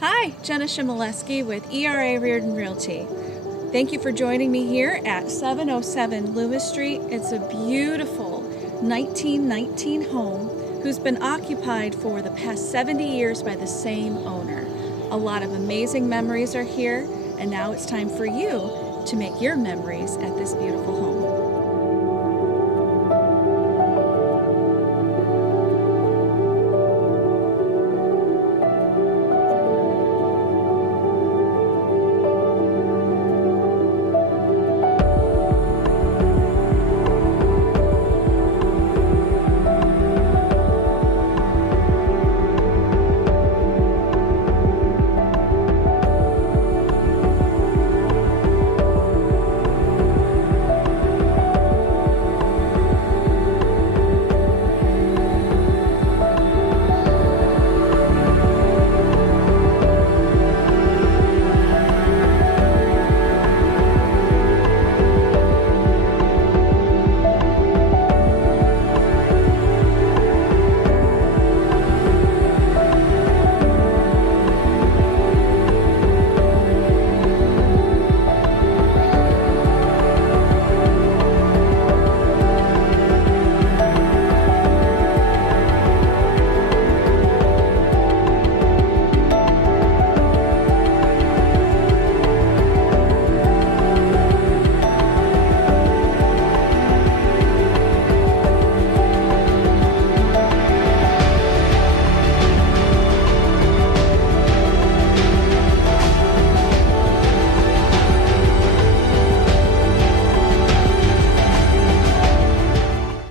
Hi, Jenna Shimoleski with ERA Reardon Realty. Thank you for joining me here at 707 Loomis Street. It's a beautiful 1919 home who's been occupied for the past 70 years by the same owner. A lot of amazing memories are here, and now it's time for you to make your memories at this beautiful home.